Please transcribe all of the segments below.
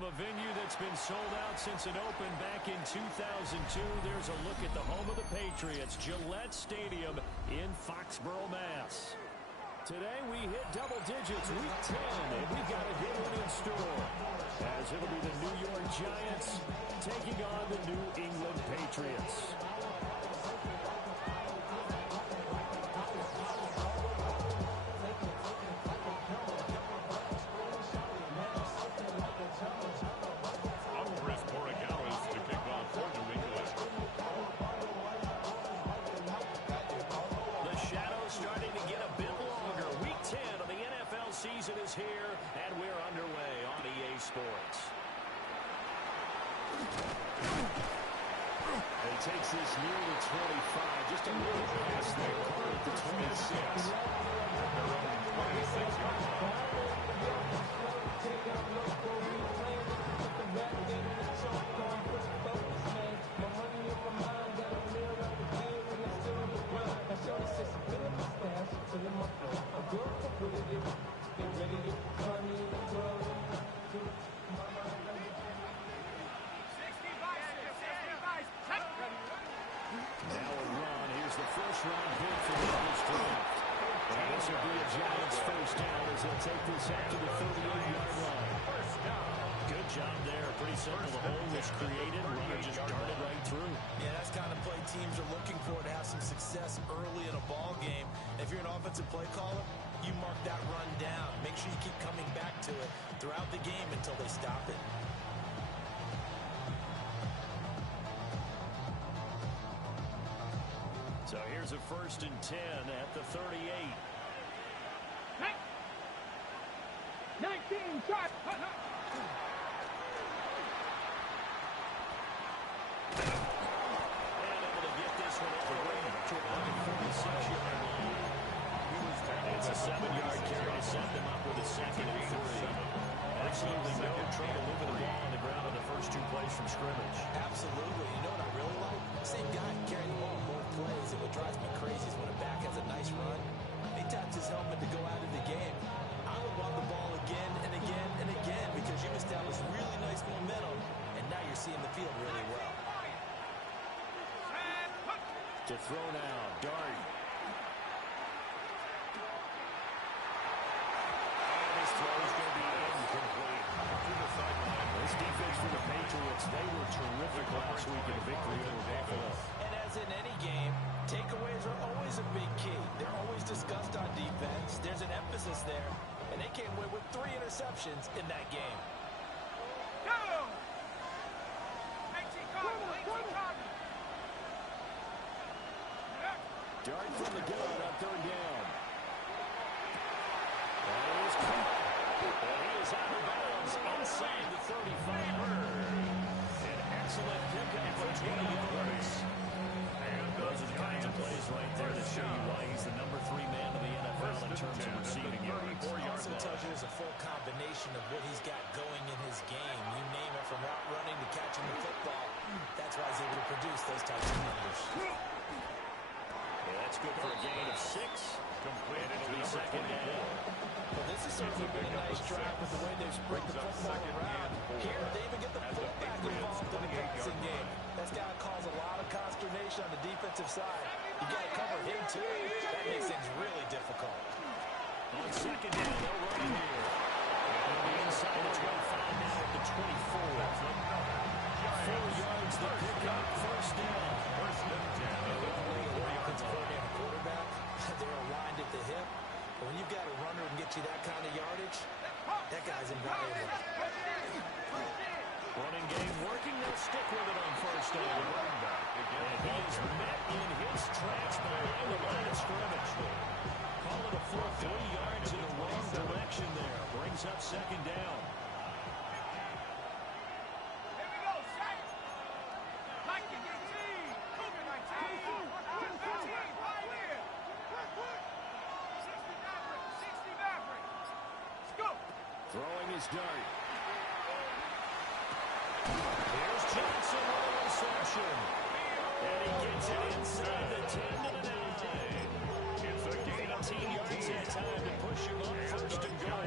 From a venue that's been sold out since it opened back in 2002, there's a look at the home of the Patriots, Gillette Stadium in Foxborough, Mass. Today we hit double digits, week 10, and we've got a good one in store, as it'll be the New York Giants taking on the New England Patriots. Season is here, and we're underway on EA Sports. He takes this near the 25, just a little past their car at the 26. They're running 26 yards. Now a run. Here's the first round pick for the Eagles draft. And this will be a Giants first down as they'll take this out to the 38-yard line. Good job there. Pretty simple. The hole was created. Runner just darted right through. Yeah, that's kind of play teams are looking for to have some success early in a ball game. If you're an offensive play caller, you mark that run down. Make sure you keep coming back to it throughout the game until they stop it. So here's a 1st and 10 at the 38. 19, shot. And able to get this one over to about the 46-yard line. It's a 7-yard carry to set them up with a 2nd and 3. Absolutely no trouble moving the ball on the ground on the first 2 plays from scrimmage. Absolutely. You know what I really like? Same guy carrying the ball on both plays. And what drives me crazy is when a back has a nice run, he taps his helmet to go out of the game. I would want the ball again and again and again because you established really nice momentum, and now you're seeing the field really well. To throw now, Dart. And his throw is going to be incomplete. To the sideline. This defense for the Patriots, they were terrific last week in a victory over Buffalo. And as in any game, takeaways are always a big key. They're always discussed on defense. There's an emphasis there, and they came away with 3 interceptions in that game. Go! Dart from the gun on 3rd down. That is caught. And he is out of bounds inside the 35. An excellent pickup for 20 yards. And those are the kinds of plays right there that show you why he's the number 3 man in the NFL in terms of receiving yards. Also tells you there's a full combination of what he's got going in his game. You name it, from route running to catching the football. That's why he's able to produce those types of numbers. That's good for a gain of 6. Completed to the 2nd down. Well, this has certainly been a nice drive with the way they've spread the football around. Here, they even get the fullback involved in the passing game. That's got to cause a lot of consternation on the defensive side. You got to cover him, too. That makes things really difficult. On 2nd down, no running here. It'll be inside the 25 now at the 24. 4 yards the pickup, 1st down. 1st and 10. Quarterback, they're aligned at the hip. But when you've got a runner who can get you that kind of yardage, that guy's invaluable. Running game working. They'll stick with it on 1st down. And he is met in his tracks by the line of scrimmage. Call it a full 3 yards in the wrong direction there. Brings up 2nd down. Throwing his dart. Here's Johnson with a reception. And he gets it inside the 10 to the 9. It's a gain of 18 yards in time to push him up 1st and goal.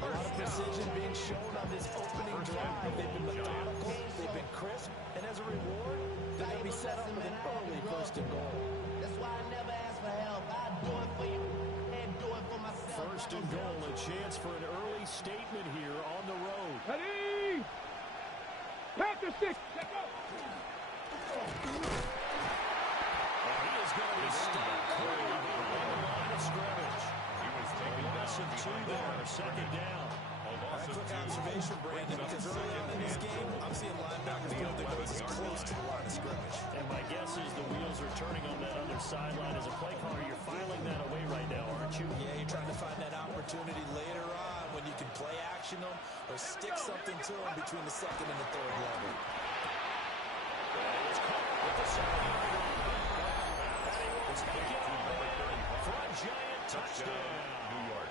A lot of precision being shown on this opening drive. They've been methodical, they've been crisp, and as a reward, they're going to be set up with an early first and goal. That's why I never ask for help. I do it for you and do it for myself. First and goal, a chance for an early statement here on the road. Ready? Panther 6. Let's go. And he is going to be stopped clear behind the line of scrimmage. He was taking loss of 2 there, second down. Quick observation, Brandon, because early on in this game, I'm seeing linebackers put their noses close to the line of scrimmage. And my guess is the wheels are turning on that other sideline. As a play caller, you're filing that away right now, aren't you? Yeah, you're trying to find that opportunity later on when you can play action them or stick something to them between the second and the third level. It's caught with the 7-yard line. And he will take it all in for a giant touchdown. New York.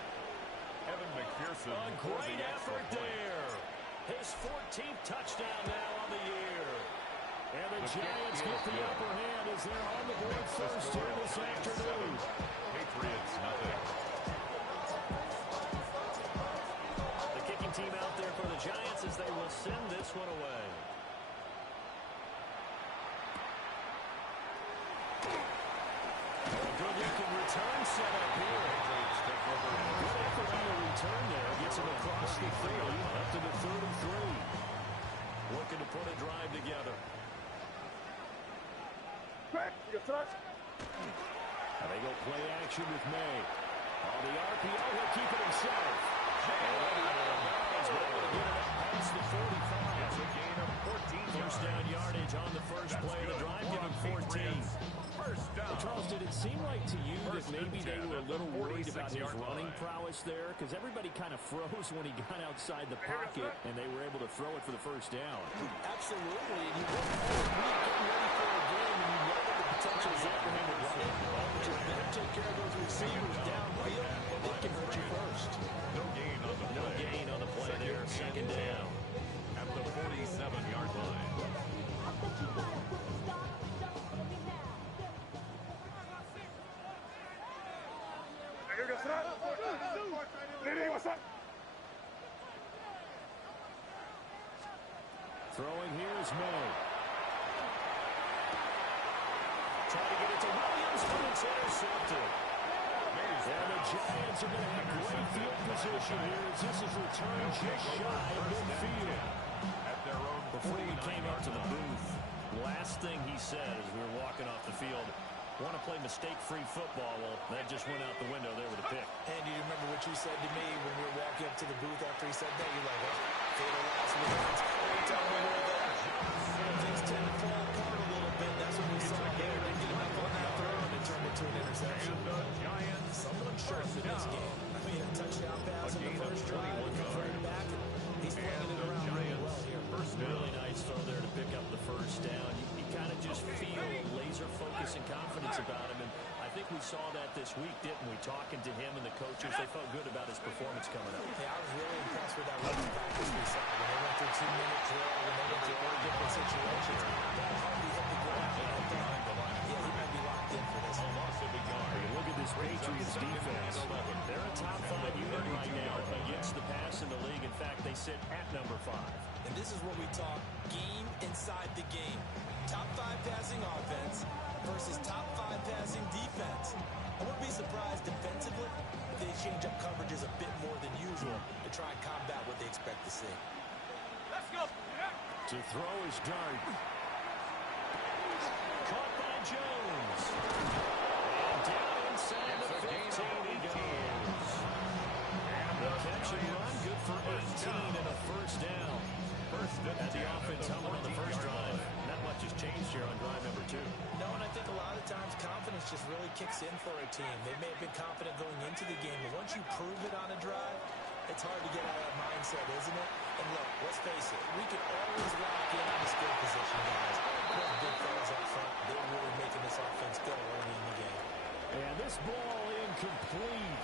Evan McPherson. A great effort there. His 14th touchdown now on the year. And the Giants get the upper hand as they're on the board first here this afternoon. Patriots, nothing. The kicking team out there for the Giants as they will send this one away. Good-looking return set up here. Good effort on the return there. Gets him across the 30, up to the 33. Looking to put a drive together. And they go play action with May. On the RPO, he'll keep it himself. Past the 45. It's a gain of 14 First down yardage on the first play of the drive, give him 14. First down. Charles, did it seem like to you that maybe they were a little worried about his running prowess there? Because everybody kind of froze when he got outside the pocket, and they were able to throw it for the first down. Absolutely. And you work all week getting ready for a game, and you know that the potential is there for him to run it. Just better take care of those receivers downfield, and they can hurt you first. No gain on the play. No gain on the play there, second down. At the 47-yard line. Throwing here is May. Trying to get it to Williams, but it's intercepted. And the Giants are going to have great field position here as this is returned just shy of midfield. At their own Before we came up to the booth, last thing he said as we were walking off the field, want to play mistake-free football. Well, that just went out the window there with a pick. And you remember what you said to me when we were walking up to the booth after he said that? You're like, oh, fatal last words. Every time we were there, things tend to fall apart a little bit. That's what we saw there. Didn't get enough on that throw, and it turned into an interception. And the Giants. Somewhat sharp in this game. I mean, a touchdown pass in the first drive, and converted back, and he's flinging it around really well here. Really nice throw there to pick up the first down. You kind of just feel laser focus and confidence about him, and I think we saw that this week, didn't we? Talking to him and the coaches, they felt good about his performance coming up. Yeah, I was really impressed with that running practice we saw. When they went through 2-minute drill, when they went through all different situations, that hardly hit the ground. And I thought, yeah, he might be locked in for this. You look at this Patriots defense. They're a top 5 unit right now against the pass in the league. In fact, they sit at number 5. And this is what we talk, game inside the game. Top 5 passing offense versus top 5 passing defense. I wouldn't be surprised defensively if they change up coverages a bit more than usual to try and combat what they expect to see. Let's go. To throw is Dart. Caught by Jones. And down inside the 15 he goes. The catch and run, good for 18 and a first down. Had the offense humming on the first drive. Not much has changed here on drive number 2. No, and I think a lot of times confidence just really kicks in for a team. They may have been confident going into the game, but once you prove it on a drive, it's hard to get out of that mindset, isn't it? And look, let's face it, we can always lock in on the skill position, guys. Those big fellas up front, they're really making this offense go early in the game. And this ball incomplete.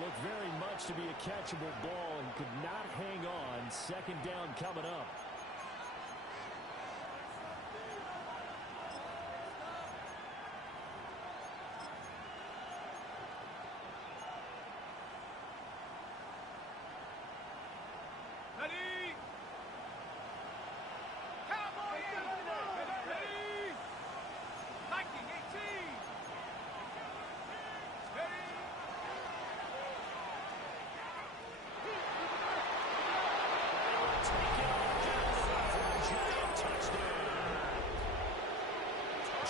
Looked very much to be a catchable ball and could not hang on. Second down coming up. Ready?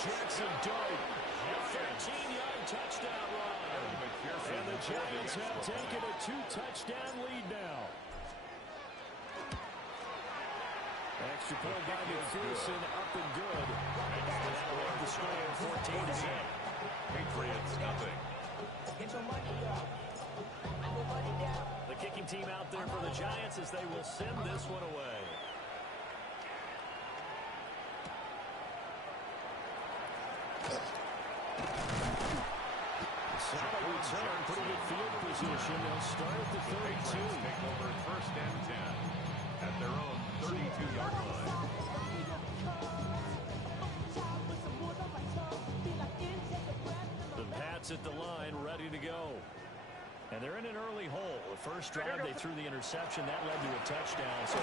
Jackson Dart. A 13-yard touchdown run. And the Giants have taken a 2-touchdown lead now. Extra point by McPherson, up and good. And that'll make the score 14-7. Patriots, nothing. Get your money up. Your money down. The kicking team out there for the Giants as they will send this one away. Solid return, pretty good field position. They'll start at the 32. Take over first and 10 at their own 32-yard line. The Pats at the line, ready to go. And they're in an early hole. The first drive, they threw the interception. That led to a touchdown. So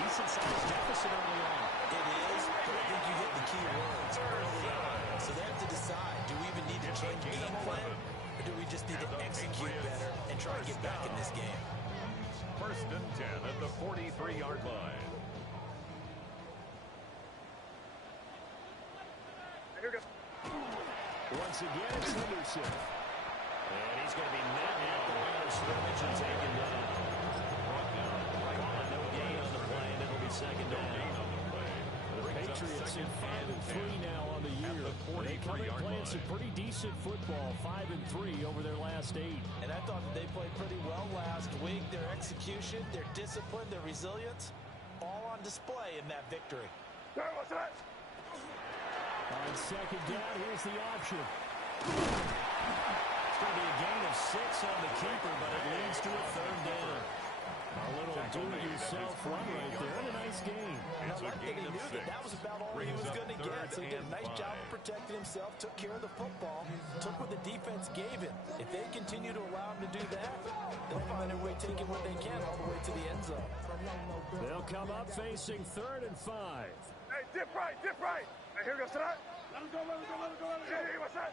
decent-sized deficit early on. It is, but I think you hit the key words early on. So they have to decide, do we even need to change game plan, or do we just need to execute better and try to get back in this game? First and 10 at the 43-yard line. Once again, it's Henderson. And he's going to be met at the line of scrimmage and taken down. No gain on the play, and it'll be second down. The Patriots in 5-3 now on the year. They come in playing some pretty decent football, 5-3 over their last 8. And I thought that they played pretty well last week. Their execution, their discipline, their resilience, all on display in that victory. On second down, here's the option. It's going to be a gain of 6 on the keeper, but it leads to a third down. A little do-it-yourself run right there, and a nice game. It's a gain of 6. That was about all he was going to get. So he did a nice job of protecting himself, took care of the football, took what the defense gave him. If they continue to allow him to do that, they'll find a way taking what they can all the way to the end zone. They'll come up facing 3rd and 5. Hey, dip right, dip right. Hey, here we go, sit up. Let him go, let him go, let him go, let him go. Hey, what's that?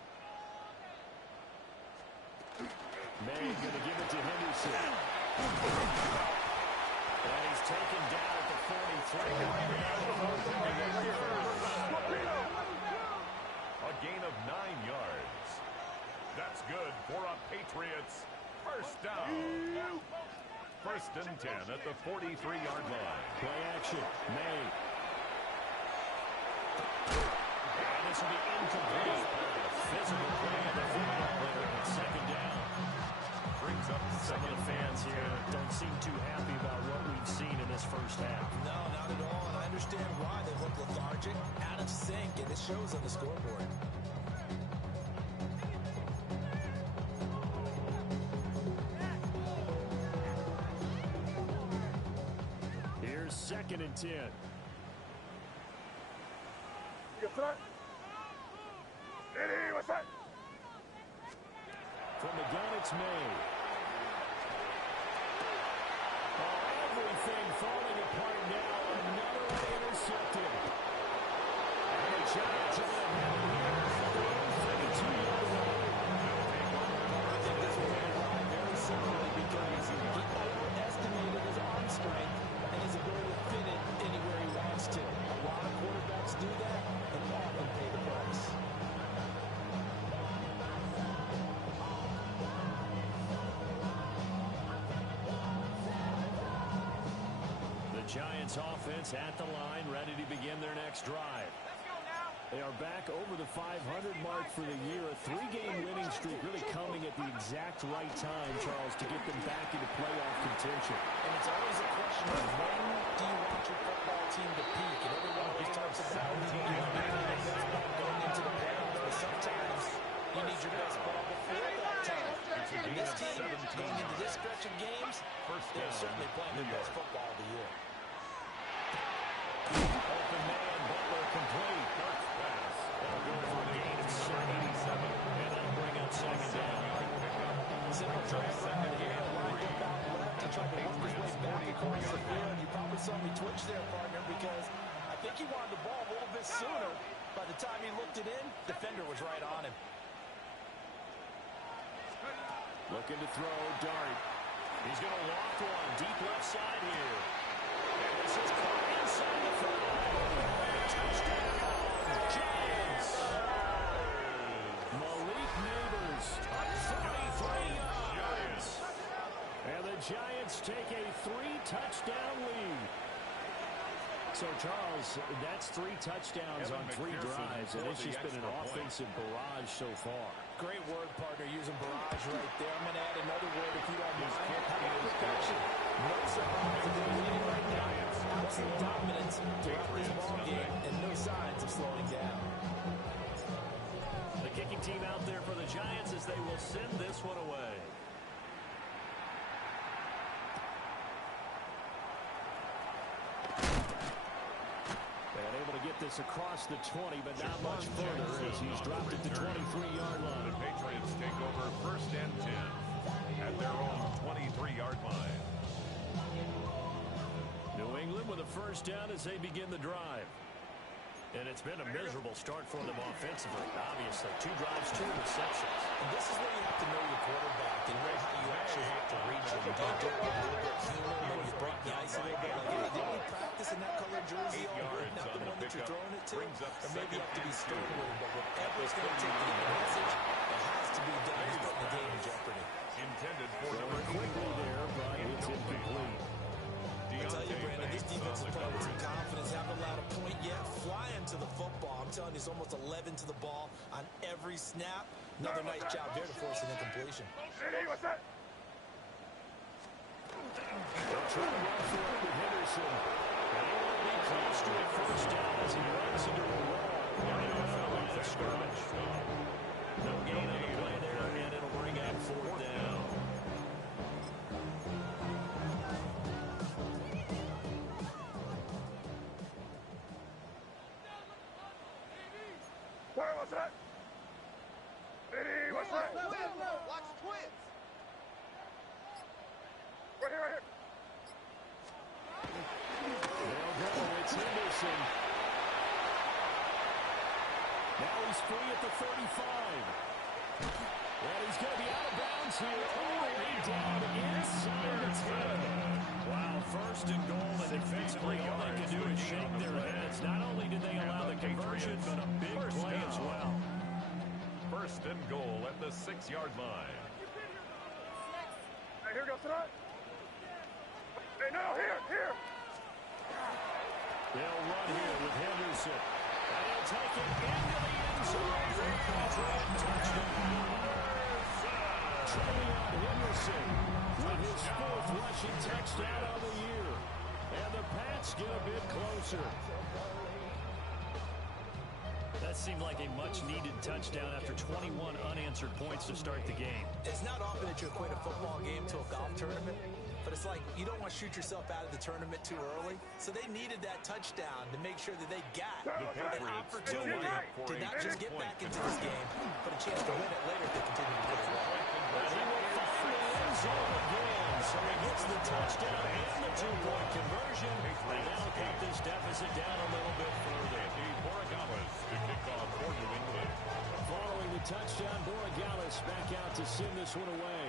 May going to give it to Henderson. And he's taken down at the 43. A gain of 9 yards. That's good for a Patriots first down. First and 10 at the 43-yard line. Play action. May. And this will be incomplete. Physical play on the football player. Second down. Brings up Some of the fans here don't seem too happy about what we've seen in this first half. No, not at all. And I understand why they look lethargic, out of sync, and it shows on the scoreboard. Here's 2nd and 10. You sit up. Hey, what's that? From the gun, it's May. Everything falling apart now. Another one intercepted. And the Giants are going to have it here at their own 32-yard line. I think this was going to lie very simply because he overestimated his arm strength and his ability to fit it anywhere he wants to. A lot of quarterbacks do that and often pay the price. Giants offense at the line, ready to begin their next drive. They are back over the 500 mark for the year. A 3-game winning streak really coming at the exact right time, Charles, to get them back into playoff contention. And it's always a question of when do you want your football team to peak? And everyone always talks about you want to play the best ball going into the playoffs, but sometimes you need your best ball before that time. And this team, going into this stretch of games, they're certainly playing their best football of the year. Open man, Butler complete. That'll go for a gain of 87. And that'll bring up second down. Simple drag right here. Lined up out left to try to work his way back across the field. You probably saw me twitch there, partner, because I think he wanted the ball a little bit sooner. By the time he looked it in, defender was right on him. Looking to throw, Dart. He's going to walk one deep left side here. And this is caught inside the 5. Touchdown, Giants. Giants take a 3-touchdown lead. So, Charles, that's 3 touchdowns on 3 drives, and it's just been an offensive barrage so far. Great word, partner, using barrage right there. I'm going to add another word if you don't mind. How about perfection? No surprise if they're winning right now. Absolute dominance throughout this ball game, and no signs of slowing down. The kicking team out there for the Giants as they will send this one away. This across the 20, but not much further as he's dropped it to 23-yard line. The Patriots take over 1st and 10 at their own 23-yard line. New England with a 1st down as they begin the drive. And it's been a miserable start for them offensively, obviously. 2 drives, 2 interceptions. And this is where you have to know your quarterback and know how you actually have to reach him. Do you do it with a little bit of humor, maybe you break the ice a little bit? Like, hey, didn't we practice in that color jersey all year? Not the one that you're throwing it to? Or maybe you have to be stern with him. But whatever it's going to take to get the message, it has to be done. He's putting the game in jeopardy. Intended for number quickly there, but it's incomplete. I tell you, Brandon, this defense is playing with some confidence. Haven't allowed a point yet. Flying to the football. I'm telling you, it's almost 11 to the ball on every snap. Another nice job there to force an incompletion. Hey, what's that? They'll try to run for it with Henderson. And he will be close to a 1st down as he runs into a wall. Right off the line of scrimmage. No gain on the play there, and it'll bring up 4th down. Where was that? Hey, what's that? Watch twins. Right here, right here. They'll go. It's Henderson. Now he's free at the 35. And he's going to be out of bounds here. All the way down inside the 10. Wow, 1st and goal, and defensively all they can do is shake their heads. Not only did they allow the conversion, but a big play as well. 1st and goal at the 6-yard line. Hey, here goes tonight. Hey, no, here. They'll run here with Henderson. And he'll take it into the end zone for a Patriot touchdown. Trevion Henderson with his 4th rushing touchdown of the year. And the Pats get a bit closer. That seemed like a much-needed touchdown after 21 unanswered points to start the game. It's not often that you equate a football game to a golf tournament, but it's like you don't want to shoot yourself out of the tournament too early. So they needed that touchdown to make sure that they got an opportunity to not just get back into this game, but a chance to win it later if they continue to play well. And he will find the end zone again. So he gets the touchdown and the 2-point conversion. And that'll cut this deficit down a little bit further. Borregales to kick off for New England. Following the touchdown, Borregales back out to send this one away.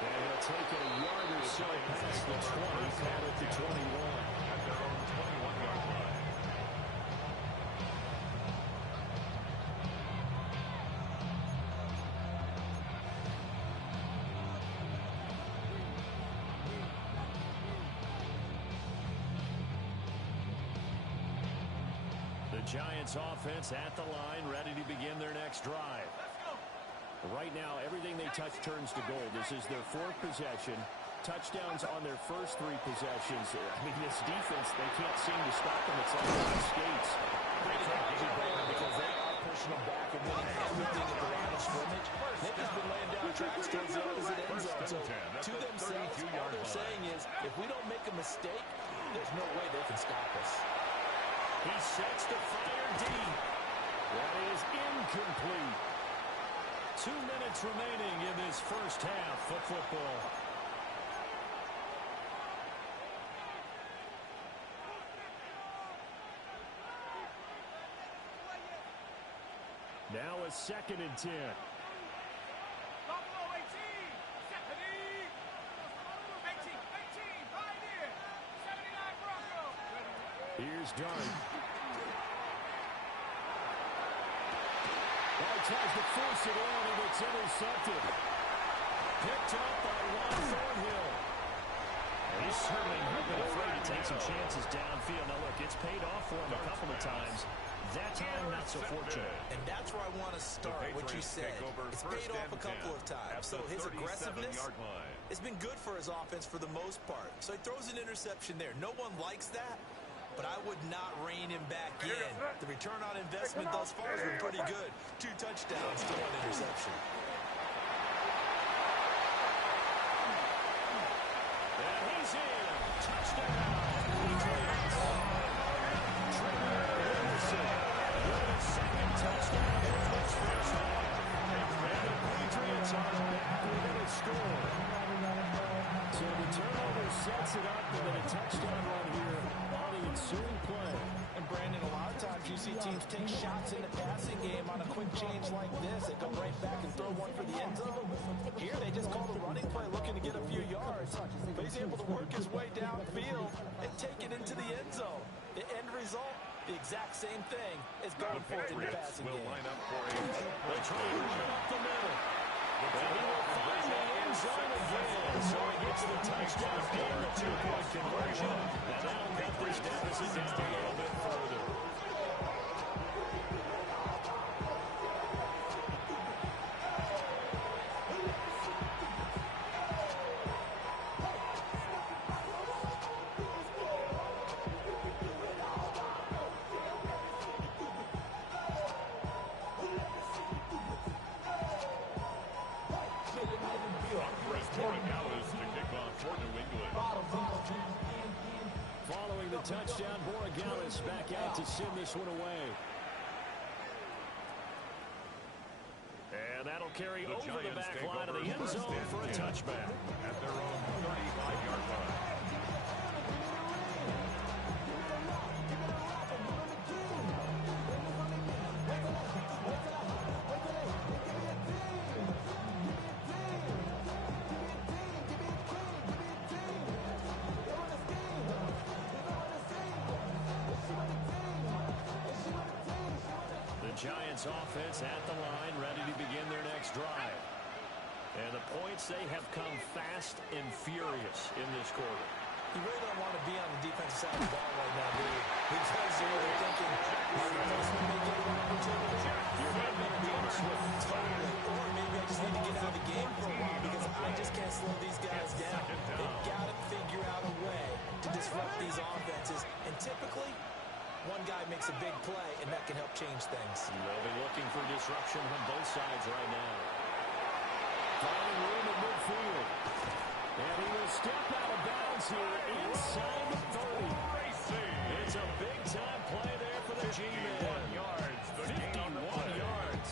And he'll take it a yard or so past the 20, call it the 21. At their own 21-yard line. Giants offense at the line, ready to begin their next drive. Right now, everything they touch turns to gold. This is their 4th possession. Touchdowns on their first 3 possessions. I mean, this defense, they can't seem to stop them. It's like on skates. Because they are pushing them back and winning everything at the line of scrimmage. Nick has been laying down tracks towards the opposite end zone. So to themselves, all they're saying is, if we don't make a mistake, there's no way they can stop us. He sets the fire deep. That is incomplete. 2 minutes remaining in this first half of football. Now a 2nd and 10. Here's Dart. He tries to force it in, and it's intercepted. Picked up by Juan Thornhill. He's certainly not been afraid to take some chances downfield. Now, look, it's paid off for him a couple of times. That time, not so fortunate. And that's where I want to start, what you said. It's paid off a couple of times. So his aggressiveness has been good for his offense for the most part. So he throws an interception there. No one likes that, but I would not rein him back in. The return on investment thus far has been pretty good. 2 touchdowns to 1 interception. And he's in. Touchdown. Patriots. Trevor Wilson with a second touchdown in this first half. And the Patriots are back within a score. So the turnover sets it up, and then a touchdown run here on the ensuing play. And Brandon, a lot of times you see teams take shots in the passing game on a quick change like this. They go right back and throw one for the end zone. Here they just call the running play looking to get a few yards. But he's able to work his way downfield and take it into the end zone. The end result, the exact same thing as going for it in the passing game. Line up for a They try to run it up the middle. And he will find the end zone again. So he gets the touchdown and the 2-point conversion. And that'll cut this deficit down a little bit further. Following the touchdown, Borregales back out to send this one away. And that'll carry over the back line of the end zone for a touchback. At their own 35-yard line. Giants offense at the line, ready to begin their next drive. And the points, they have come fast and furious in this quarter. You really don't want to be on the defensive side of the ball right now, do you? Because you're really thinking, this may get an opportunity. You're going to be on a switch. Totally. Or maybe I just need to get out of the game for a while because I just can't slow these guys down. They've got to figure out a way to disrupt these offenses. And typically, one guy makes a big play, and that can help change things. They'll be looking for disruption from both sides right now. Finding room at midfield. And he will step out of bounds here inside the 30. It's a big-time play there for the G-Men. 51 yards.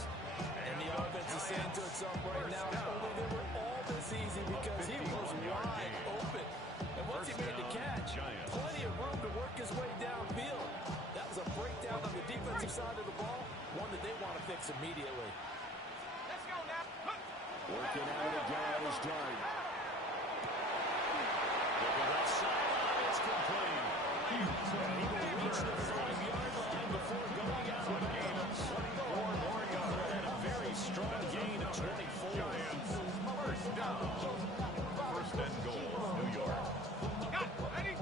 And the offense is saying to itself right now, only they were all this easy because he was wide open. And once he made the catch, plenty of room to work his way downfield. That was a breakdown on the defensive side of the ball, one that they want to fix immediately. Let's go now. Working out of the guard is Dart. Looking left sideline, it's complete. And he will reach the 5-yard line before going out of bounds. 4 more yards and a very strong gain of 24. First down. First and goal, New York. Got it. Ready?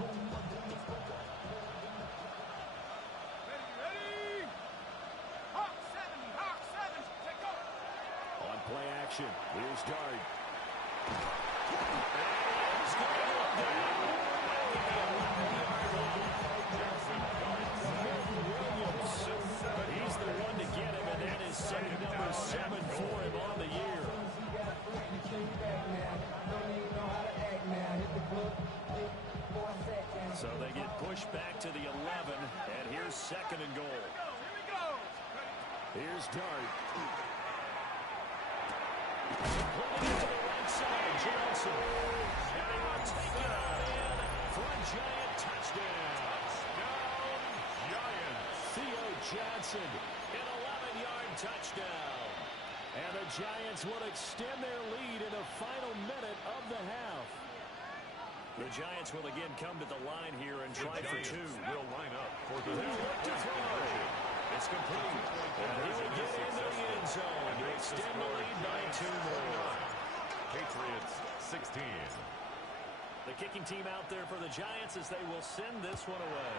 Hawk 7, take over. On play action, here's Dart. He's the one to get him, and that is sack number 7 for him on the year. So they get pushed back to the 11, and here's 2nd and goal. Here we go. Here's Dart. Pulling it to the right side, Johnson. And he will take it out in for a Giant touchdown. Touchdown, Giants. Theo Johnson, an 11-yard touchdown. And the Giants will extend their lead in the final minute of the half. The Giants will again come to the line here and try for 2. Will line up for the He'll look to throw. It's complete. And he will get into the end zone to extend the lead by 2 more. Patriots 16. The kicking team out there for the Giants as they will send this one away.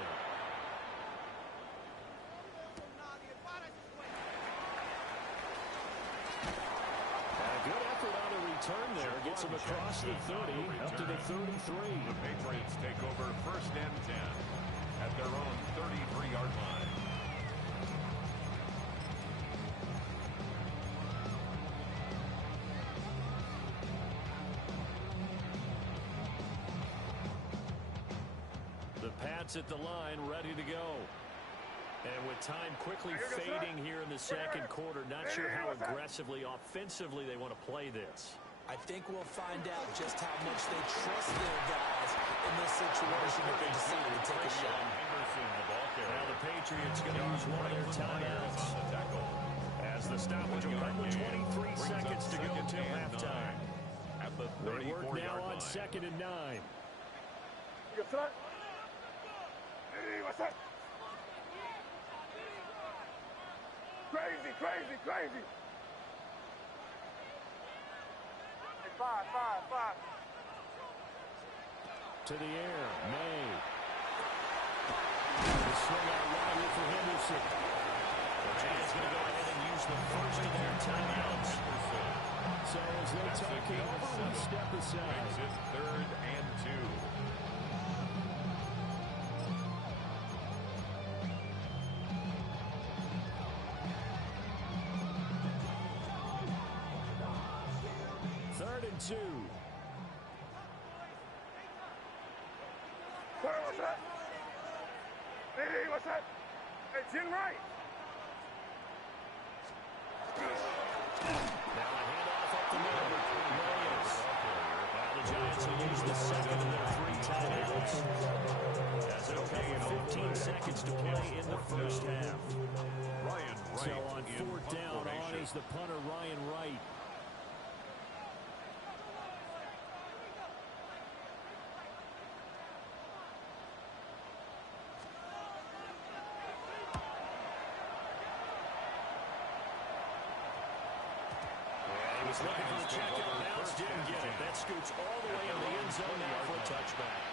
And a good effort on the return there. Gets them across the 30 up to the 33. The Patriots take over first and 10 at their own 33-yard line. At the line, ready to go. And with time quickly fading here in the second quarter, not sure how aggressively, offensively they want to play this. I think we'll find out just how much they trust their guys in this situation if they decide to take a shot. Now the Patriots going to use one of their timeouts. As the stoppage will come with 23 seconds to go until halftime. They work now on 2nd and 9. Hey, what's that? Crazy, crazy, crazy. Hey, five. To the air, May. The swing out wide here for Henderson. The Giants going to go ahead and use the first of their timeouts. So as they talk it over, we step aside. It's 3rd and 2. Two. What's that? Hey, what's that? Hey, Jim Wright. Now a handoff up the middle. Williams. Now the Giants will use the second of their 3 timeouts. As it'll come with 15 seconds to play in the first half. Ryan Wright. So on 4th down, on is the punter, Ryan Wright. Was looking for the check out. Bounce didn't get it. That scoots all the way in the end zone now for a touchback.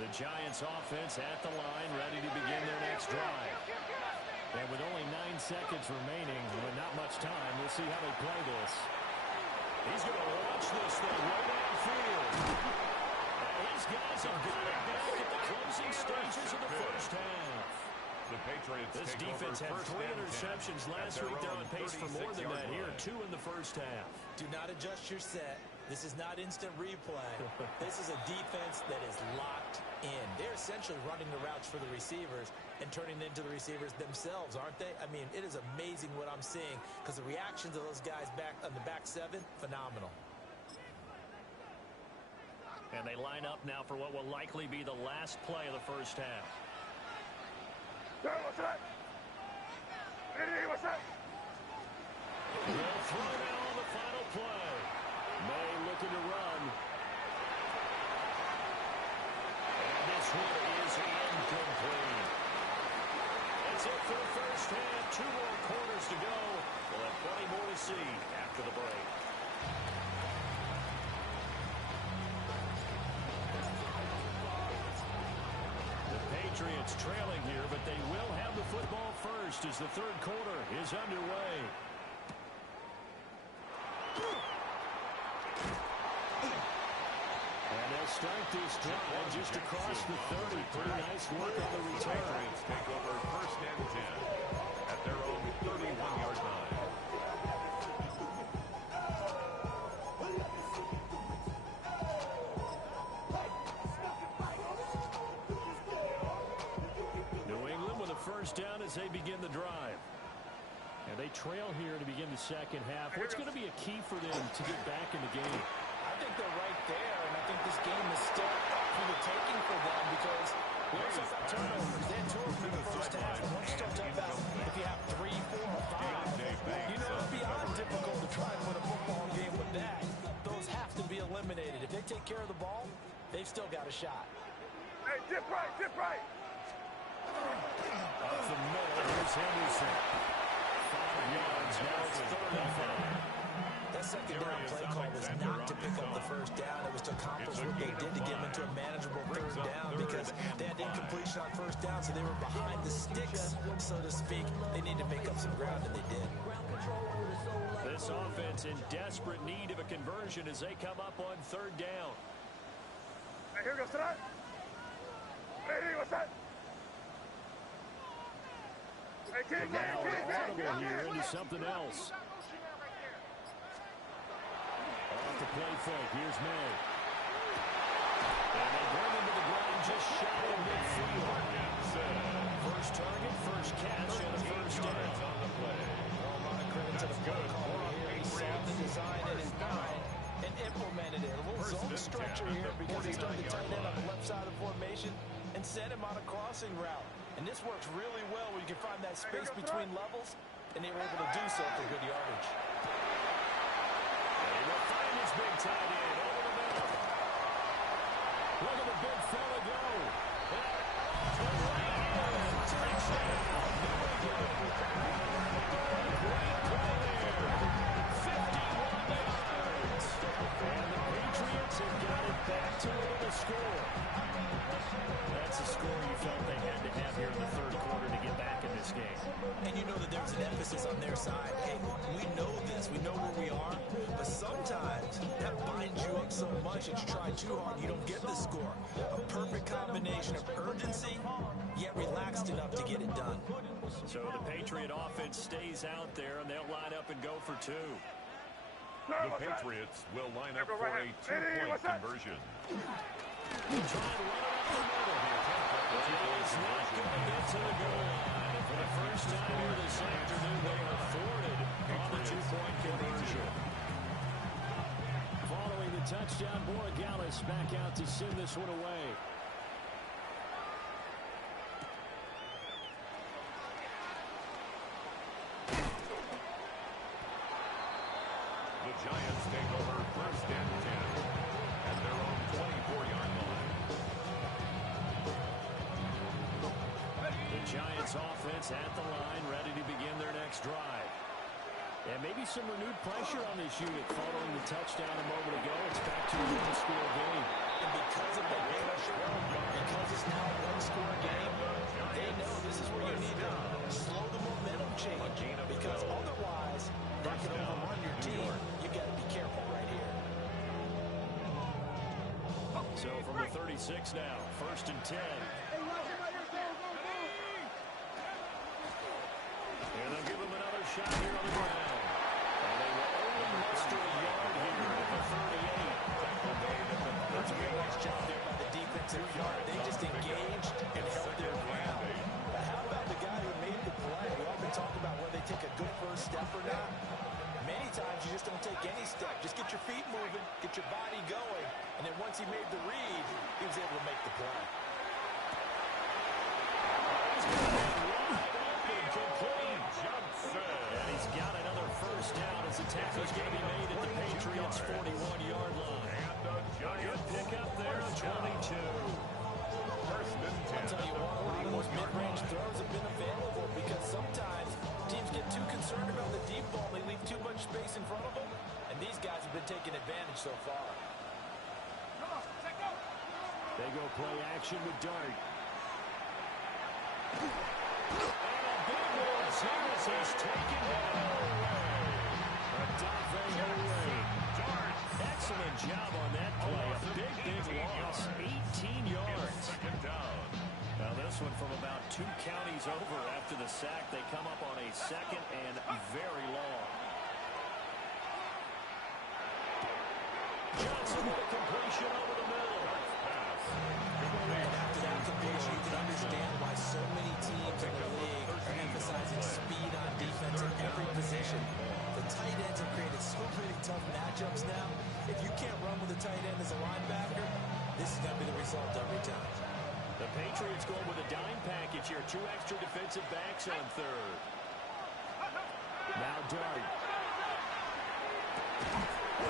The Giants offense at the line, ready to begin their next drive. And with only 9 seconds remaining, but not much time, we'll see how they play this. He's going to launch this thing way downfield. And his guys have got it back at the closing stages of the first half. The Patriots this defense had 3 interceptions last week. They're on pace for more than that here. 2 in the first half. Do not adjust your set. This is not instant replay. This is a defense that is locked in. They're essentially running the routes for the receivers and turning it into the receivers themselves, aren't they? I mean, it is amazing what I'm seeing because the reactions of those guys back on the back 7, phenomenal. And they line up now for what will likely be the last play of the first half. Hey, what's that? Hey, what's that? They'll throw now on the final play. May looking to run. And this one is incomplete. That's it for the first half. 2 more quarters to go. We'll have plenty more to see after the break. The Patriots trailing here, but they will have the football first as the 3rd quarter is underway. And they'll start this drive just across the 30. Pretty nice work on the return. Patriots take over first and 10 at their own 31-yard line. New England with a first down as they begin the drive. And they trail here to begin the second half. What's going to be a key for them to get back in the game? I think they're right there, and I think this game is still up for the taking for them because we also got turnovers. They had 2 of them in the first half, and once you start to about if you have 3, 4, or 5, you know it's beyond difficult to try and win a football game with that. Those have to be eliminated. If they take care of the ball, they've still got a shot. Hey, dip right, dip right. Off the middle, here's Henderson. 5 yards, now it's 3rd and 5. That second down play call was not to pick up the first down. It was to accomplish what they did to get them into a manageable 3rd down because they had incompletion on 1st down, so they were behind the sticks, so to speak. They needed to make up some ground, and they did. This offense in desperate need of a conversion as they come up on 3rd down. Hey, here goes that. Hey, what's that? Hey, kid, Now audible here into something else. Off the play fake, here's May. And they bring him to the ground just shy of midfield. First target, first catch, and a first down. A lot of credit to the play caller here. He saw the design in his mind and implemented it. A little zone structure here because he started to tight end on the left side of the formation and sent him on a crossing route. And this works really well where you can find that space between levels, and they were able to do so for good yardage. They will find his big tight end over the middle. Look at the big fella go. That's a score you felt they had to have here in the 3rd quarter to get back in this game. And you know that there's an emphasis on their side. Hey, we know this. We know where we are. But sometimes that binds you up so much that you try too hard, you don't get the score. A perfect combination of urgency, yet relaxed enough to get it done. So the Patriot offense stays out there, and they'll line up and go for 2. The Patriots will line up for a 2-point conversion. They'll try and run it up the middle here. It's not going to get to the goal line. And for the first time here this afternoon, they are thwarted on the 2-point conversion. Following the touchdown, Borregales back out to send this one away. The Giants take over 1st and 10 at their own 24-yard line. The Giants offense at the line, ready to begin their next drive. And maybe some renewed pressure on this unit following the touchdown a moment ago. It's back to a 1-score game. And because of that pressure, because it's now a 1-score game, they know this is where you need to slow the momentum change. Because otherwise, that can overrun your team. You've got to be careful right here. So from the 36 now, 1st and 10. And they'll give him another shot here on the ground. And they will only muster a yard here at the 38. That's a real nice job there by the defensive yard. They just engaged and held their ground. But how about the guy who made the play? We often talk about whether they take a good first step or not. Many times you just don't take any step. Just get your feet moving, get your body going, and then once he made the read, he was able to make the play. And he's got another first down as the tackle's going to be made at the Patriots' 41-yard line. Good pick up there on 22. I'll tell you what, a lot of those mid-range throws have been available because sometimes teams get too concerned about the deep ball. They leave too much space in front of them, and these guys have been taking advantage so far. They go play action with Dart. And a big one. Harris is taken down. Excellent job on that play. A big loss. 18 yards. Now this one from about 2 counties over after the sack. They come up on a 2nd and very long. Johnson with a completion over the middle. And after that completion, you can understand why so many teams in the league are emphasizing speed on defense in every matchups now, if you can't run with a tight end as a linebacker, this is going to be the result every time. The Patriots going with a dime package here. 2 extra defensive backs on third. Now Dart.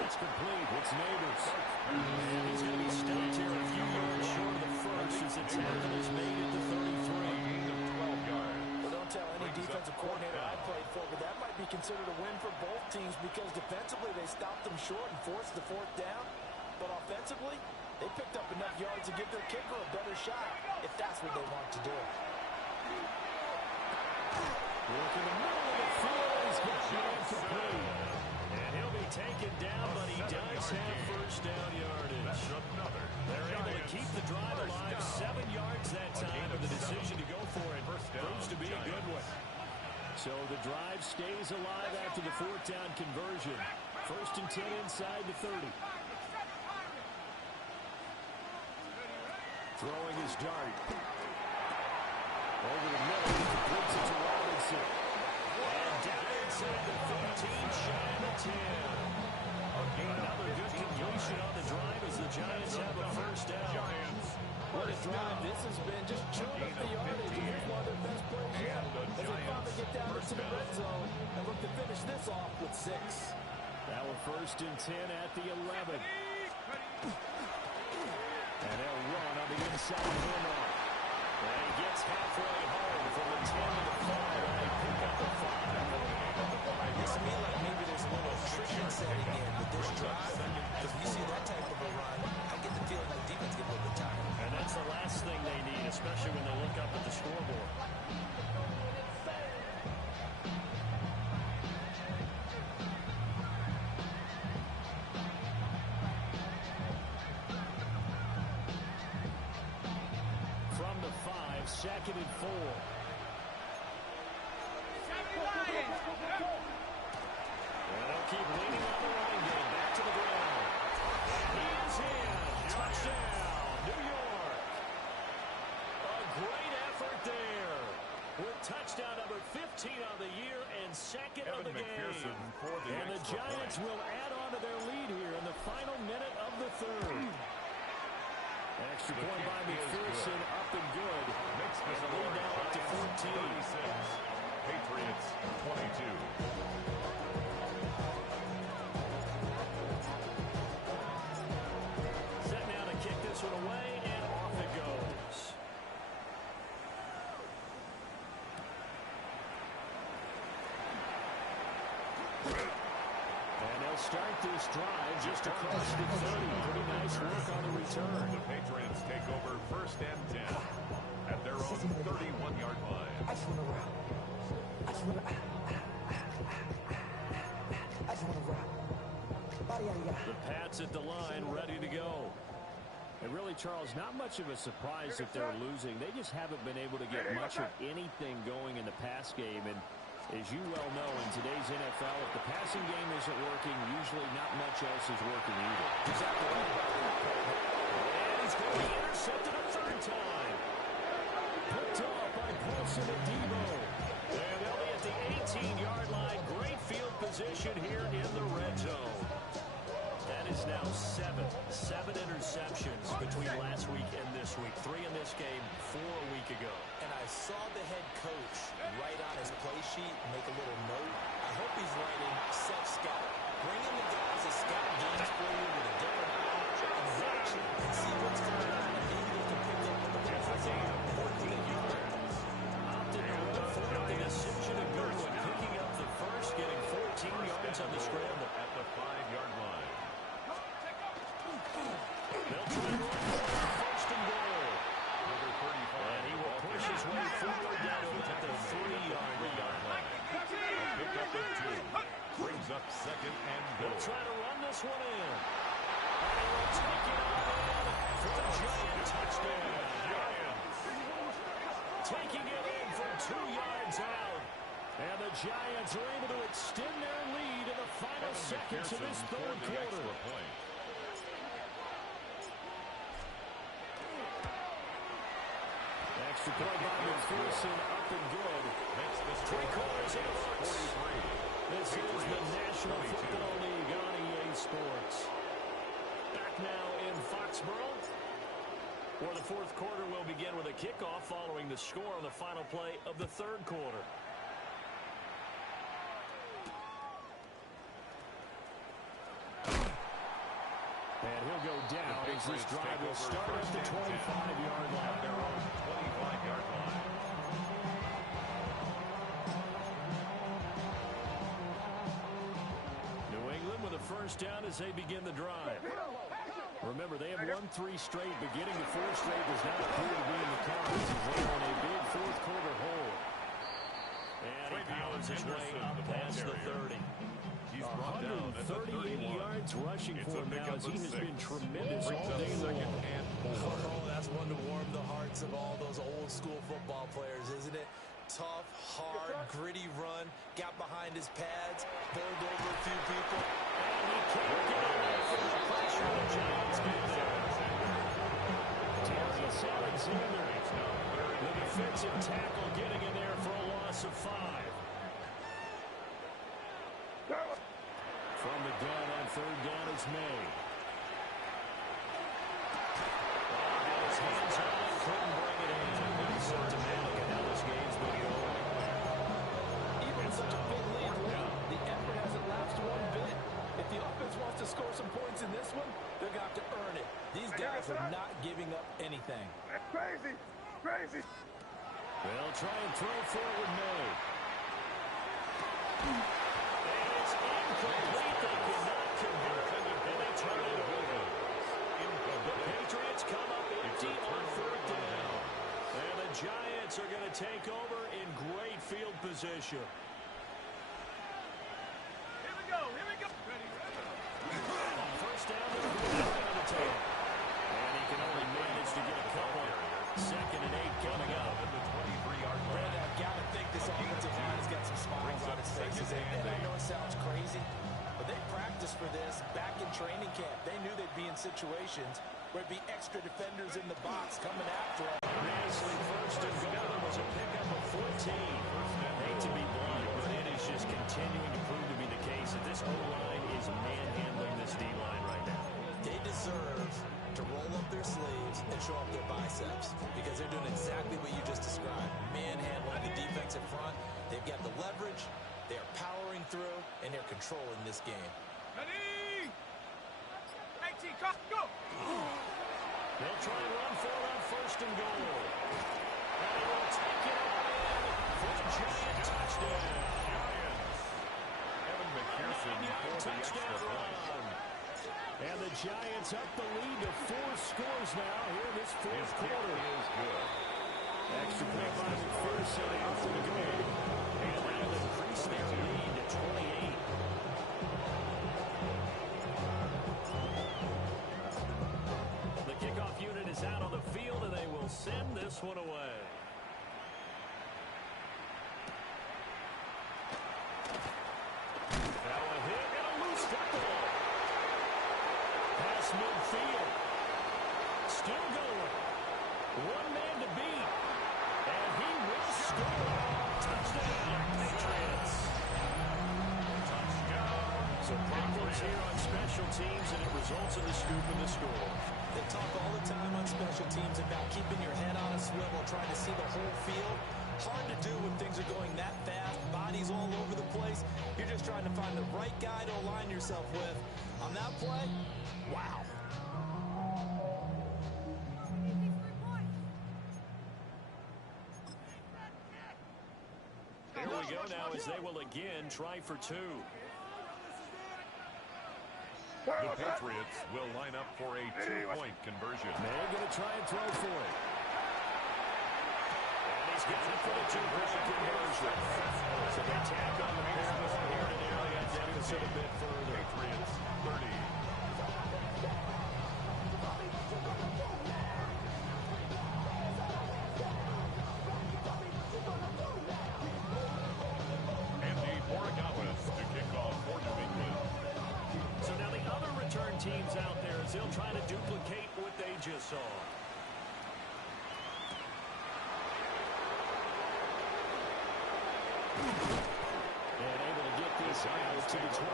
It's complete. It's Neighbors. And he's going to be stopped here a few yards short of the first as the tackle is made at the 33. Well, don't tell any defensive coordinator I played for, but that might be considered a win for both teams because defensively they stopped them short and forced the 4th down. But offensively, they picked up enough yards to give their kicker a better shot if that's what they want to do. Look in the middle of the field. He's got the incomplete. And he'll be taken down, but he does have first down yardage. They're able to keep the drive alive. 7 yards that time, and the decision to go for it proves to be a good one. So the drive stays alive after the 4th down conversion. 1st and 10 inside the 30. Throwing his Dart. Over the middle, he completes it to Robinson. And down inside the 15, shy of the 10. Another good completion on the drive as the Giants have a first down. What a drive this has been, just chewing up the yardage. And here's one of their best plays yet as they finally get down into the red zone and look to finish this off with 6. Now a 1st and 10 at the 11. And they'll run on the inside handoff. And he gets halfway home from the 10 to the 5. And they pick up the 5. Looks to me like maybe there's a little attrition setting in with this drive. Because when you see that type of a run, I get the feeling the defense gets a little bit tired. And that's the last thing they need, especially when they look up at the scoreboard. From the 5, 2nd and 4. And they'll keep leaning on the running game. Back to the ground. He is in. Touchdown, New York. A great effort there. With touchdown number 15 on the year and 2nd of the game. And the Giants will add on to their lead here in the final minute of the 3rd. Extra point by McPherson, up and good. And the lead now up to 14. Patriots 22. Set now to kick this one away, and off it goes. And they'll start this drive just across the 30. Pretty nice work on the return. The Patriots take over 1st and 10 at their own 31-yard line. I just want to rock. I just want to rock. The Pats at the line, ready to go. And really, Charles, not much of a surprise that they're losing. They just haven't been able to get much of anything going in the pass game. And as you well know, in today's NFL, if the passing game isn't working, usually not much else is working either. Exactly right. And he's going to be intercepted a 3rd time. Picked off by Paulson and Debo. And they'll be at the 18-yard line. Great field position here in the red zone. That is now 7 interceptions between last week and this week. 3 in this game, 4 a week ago. And I saw the head coach write on his play sheet, make a little note. I hope he's writing self-scout. Bring in the guys that scout games for you with a different eye and watch it and see what's going on. And maybe they can pick up on the passing game. 14 yards. Opted to run for it. The decision a good one. Picking up the first, getting 14 yards on the scramble. At the 5-yard line. They'll try to run for 1st and goal. Number 35. And he will push his way forward down to at the 3-yard line. A pickup of 2. Brings up 2nd and goal. They'll try to run this one in. And he will take it on in for the Giant touchdown. Taking it in from 2 yards out. And the Giants are able to extend their lead in the final seconds of this 3rd quarter. Extra point by McPherson, up and good. 3 quarters in the books. This is the National Football League on EA Sports. Back now in Foxborough, where the fourth quarter will begin with a kickoff following the score on the final play of the third quarter. And he'll go down as this drive will start at the 25-yard line. Their own 25-yard line. New England with a first down as they begin the drive. Remember, they have won 3 straight, but getting the 4th straight does not appear to be in the cards as they are in a big fourth quarter hole. And he powers his way up past the 30. He's brought down at the 138 yards rushing It's for a him now pickup as he of has 6. been tremendous Brings all up day long. 2nd and 4. Oh, that's one to warm the hearts of all those old school football players, isn't it? Tough, hard, gritty run, got behind his pads, bowled over a few people. And he can't get away from the pressure the Giants get there. Darius Alexander, the defensive tackle, getting in there for a loss of 5. From the gun on third down is May. His hands on it, couldn't bring it in. It's symptomatic of how this game's been going. Even with such a big lead, the effort hasn't lapsed one bit. If the offense wants to score some points in this one, they're going to have to earn it. These guys are not giving up anything. Crazy, crazy. They'll try and throw forward May. And it's incomplete. They could not convert, and they turn it over. The Patriots come up empty on third down. And the Giants are going to take over in great field position. Here we go, here we go. On first down, they're going around the tail. And he can only manage to get a couple. 2nd and 8 coming up. The 23-yard line. Brandon, I've got to think this offensive line has got some smiles on its faces. And I know it sounds crazy, but they practiced for this back in training camp. They knew they'd be in situations where it'd be extra defenders in the box coming after them. Nicely first and goal. It was a pickup of 14. Hate to be blunt, but it is just continuing to prove to be the case that this O-line is manhandling this D-line right now. They deserve to roll up their sleeves and show up their biceps because they're doing exactly what you just described. Manhandling the defensive front. They've got the leverage. They're powering through, and they're controlling this game. Ready? 18, go! They'll try and run for it on first and goal. And he will take it all in for a Giant touchdown. Evan McPherson for the extra point. And the Giants up the lead to 4 scores now here in this fourth quarter. Is good. Extra point by McPherson after the game. And that'll increase their lead to 28. The kickoff unit is out on the field, and they will send this one away. Now a hit and a loose football. Pass midfield. Still going. One man to beat. And he will score. Touchdown, Patriots. Touchdown. So problems here on special teams, and it results in the scoop of the score. They talk all the time on special teams about keeping your head on a swivel, trying to see the whole field. Hard to do when things are going that fast, bodies all over the place. You're just trying to find the right guy to align yourself with. On that play, wow. Here we go now as they will again try for 2. The Patriots will line up for a 2-point conversion. They're going to try and throw for it. And he's got it for the 2-point conversion. So they tack on the pair before here to narrow that deficit a bit further. Patriots 30. Andy Borregales to kick off for New England. So now the other return teams out there as they'll try to duplicate what they just saw. And able to get this inside to the 25.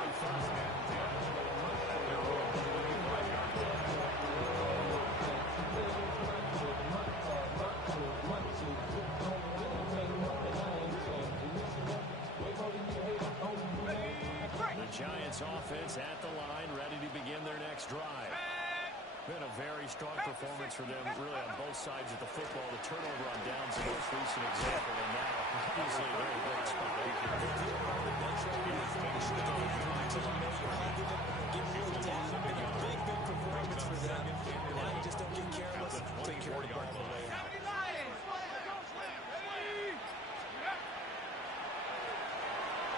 The Giants offense at the line, ready to begin their next drive. Been a very strong performance for them, really on both sides of the football. The turnover on downs, the most recent example, and now obviously a very big spot. Big performance for them. Now you just don't get careless. Take care of the ball away.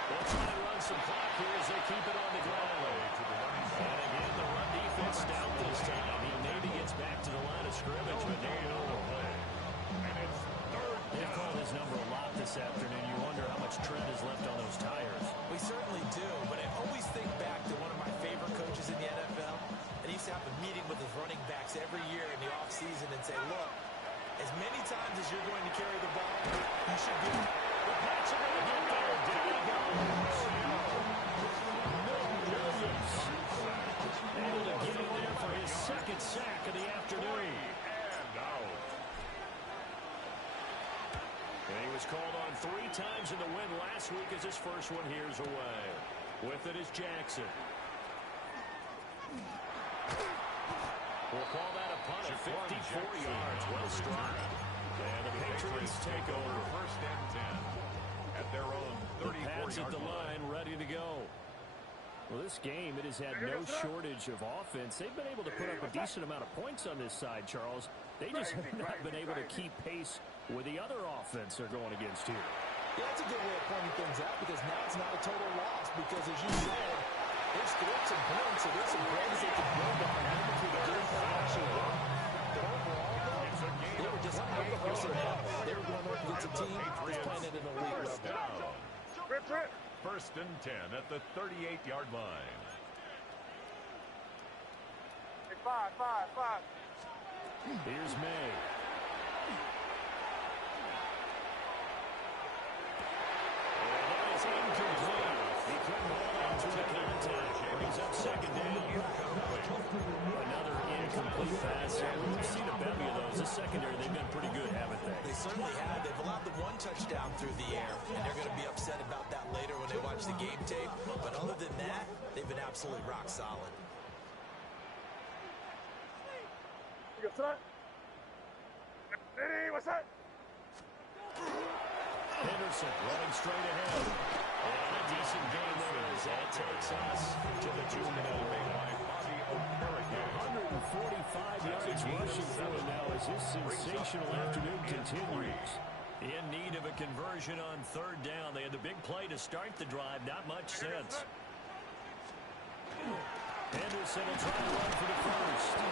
They'll try to run some clock here as they keep it on the ground. And again, the run defense stout this time. He maybe gets back to the line of scrimmage, but no play. They've called his number a lot this afternoon. You wonder how much tread is left on those tires. We certainly do, but I always think back to one of my favorite coaches in the NFL. And he used to have a meeting with his running backs every year in the offseason and say, look, as many times as you're going to carry the ball, you should be... The Pats are going to get there. Down he goes. Williams able to get in there for his second sack of the afternoon. And he was called on 3 times in the win last week as his first one here's away. With it is Jackson. We'll call that a punt of 54 yards. Well struck. And the Patriots take over. First and 10 at their own 34-yard line, ready to go. Well, this game, it has had no shortage of offense. They've been able to put up a decent amount of points on this side, Charles. They just have not been able to keep pace with the other offense they're going against here. Yeah, that's a good way of pointing things out because now it's not a total loss because, as you said, they've scored some points, so there's some plays they can build on and through the game that actually work. But overall, though, they were just out of personnel. They were going up against a team that's playing at an elite level. First and 10 at the 38-yard line. Five. Here's May. That is incomplete. He couldn't hold on to the contact. Brings up second down. Another incomplete pass. We've seen a bevy of those. This secondary, they've been pretty good, haven't they? They certainly have. They've allowed the 1 touchdown through the air, and they're going to be upset about that later when they watch the game tape. But other than that, they've been absolutely rock solid. What's that? Henderson running straight ahead. And a decent game there as that takes us to the 2-minute line. 145 yards rushing for him now as his sensational afternoon continues. In need of a conversion on 3rd down. They had the big play to start the drive. Not much sense. Henderson will try to run for the first.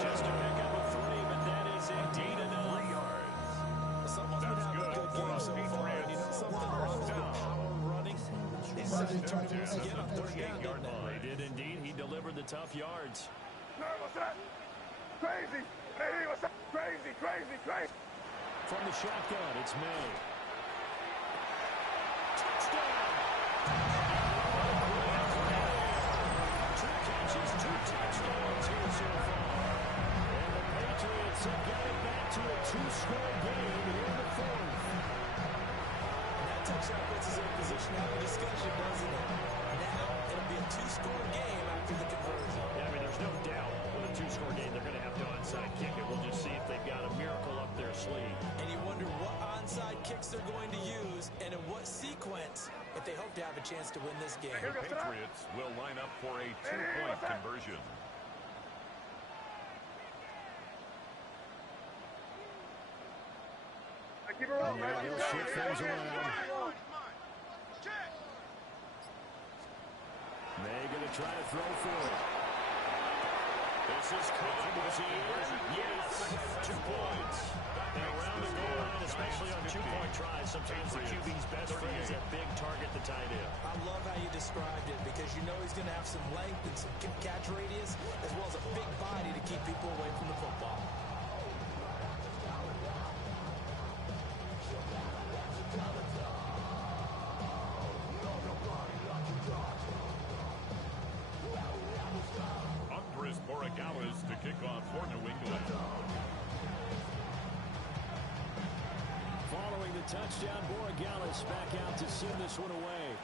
Just to pick up a 3, but that is indeed enough. 3 yards. Someone's been having a good game so far, and you know something along with power running. They decided to try to lose again on 3rd down, didn't they? They did indeed. He delivered the tough yards. What's that? Crazy. Hey, what's that? Crazy. From the shotgun, it's May. Touchdown! 2 catches, 2 touchdowns here so far. And the Patriots have got it back to a 2-score game in the 4th. That touchdown puts us in a position to have a discussion, doesn't it? Now, it'll be a 2-score game after the conversion. Yeah, I mean, there's no doubt with a 2-score game, they're going to have to onside kick it. We'll just see if they've got a miracle up their sleeve. And you wonder what onside kicks they're going to use and in what sequence if they hope to have a chance to win this game. The Patriots will line up for a 2-point conversion. Keep her up, man. He'll shift things around. May going to try to throw for it. This is caught. Was he in? Yes. 2 points. And around the goal line, especially on 2-point tries, sometimes the QB's best friend is that big target, the tight end. I love how you described it because you know he's going to have some length and some catch radius as well as a big body to keep people away from the football. touchdown. Borregales back out to send this one away.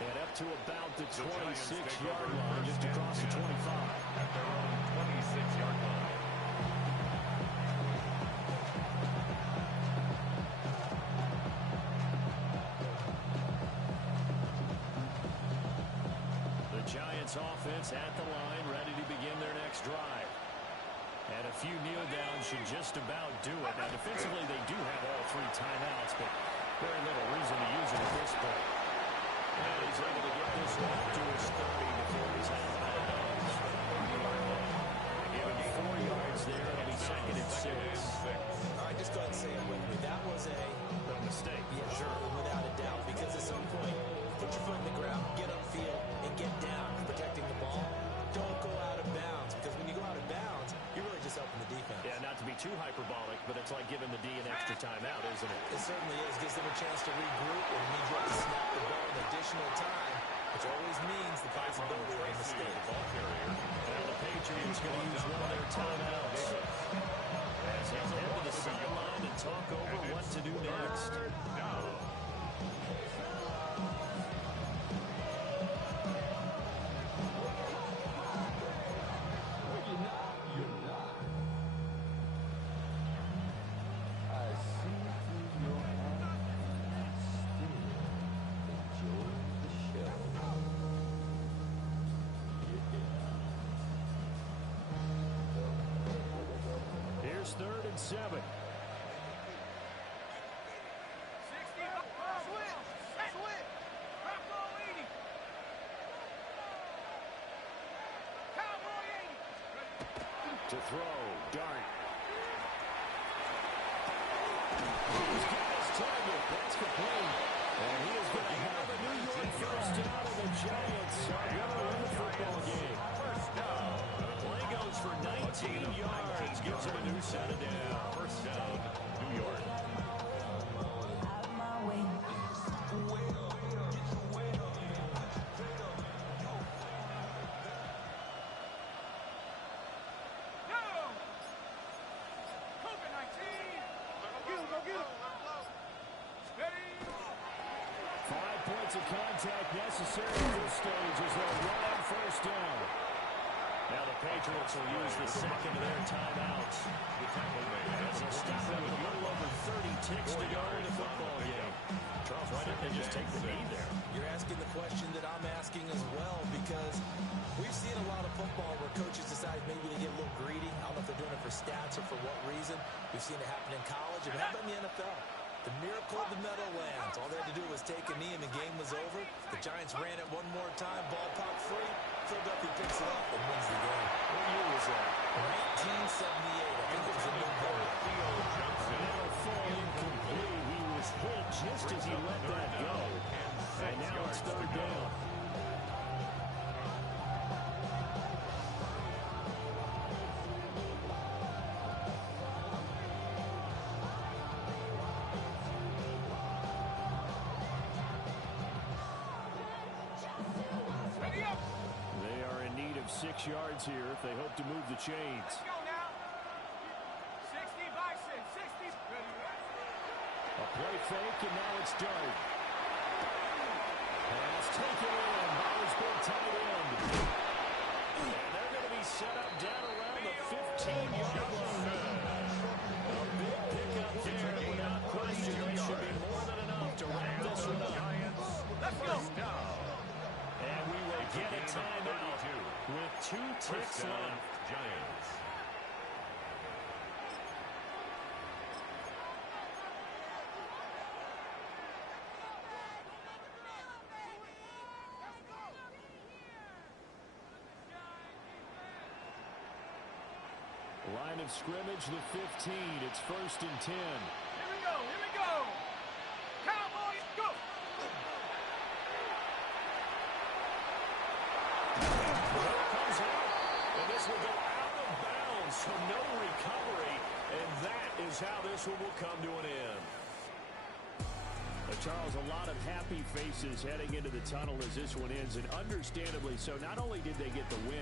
And up to about the 26-yard line, just across the 25. At their own 26-yard line. The Giants offense at the line, ready to begin their next drive. And a few kneel downs should just about do it. Now, defensively, they do have all 3 timeouts, but very little reason to use it at this point. And he's able to get this one up to his 30 before he's out of bounds. Give him 4 yards there. It'll be second and 6. All right, just go ahead and say it with me. That was a mistake. Yeah, sure, without a doubt. Because at some point, put your foot in the ground, get upfield, and get down protecting the ball. Don't go out of bounds, because when you go out of bounds, you're really just helping the defense. Yeah, not to be too hyperbolic, but it's like giving the D an extra timeout, isn't it? It certainly is. Gives them a chance to regroup, and it means you have to snap the ball in additional time, which always means the possibility of a mistake. Now the Patriots going to use one of their timeouts as they head to the sideline and talk over what to do next. Here's 3rd and 7. To throw, Dart. He's got his target. That's complete. And he is going to have a New York first down, and the Giants are going to win the football game. First down. Play goes for 19 yards. Gives him a new set of downs. First down, New York. Of contact necessary at this stage as they'll run on first down. Now the Patriots will use the second of their timeouts. As they'll stop it with a little over 30 ticks to go in the football game. Charles, why didn't they just take the knee there? You're asking the question that I'm asking as well, because we've seen a lot of football where coaches decide maybe they get a little greedy. I don't know if they're doing it for stats or for what reason. We've seen it happen in college, and how about in the NFL? The miracle of the Meadowlands. All they had to do was take a knee and the game was over. The Giants ran it one more time. Ball popped free. Philadelphia picks it up and wins the game. What year was that? 1978. I think it was in November. That'll fall incomplete. He was hit just as he let that go. And now it's 3rd down. They are in need of 6 yards here if they hope to move the chains. A play fake, and now it's Dart. Pass taken in by his big tight end. And they're going to be set up down around the 15-yard line. A big pickup there, without question. It should be more than enough to wrap this one up. Let's go. And we will get a timeout with 2 ticks left. Giants. Line of scrimmage, the 15. It's 1st and 10. Here we go. Cowboys, go! Comes out, and this will go out of bounds, so no recovery, and that is how this one will come to an end. Charles, a lot of happy faces heading into the tunnel as this one ends, and understandably so. Not only did they get the win,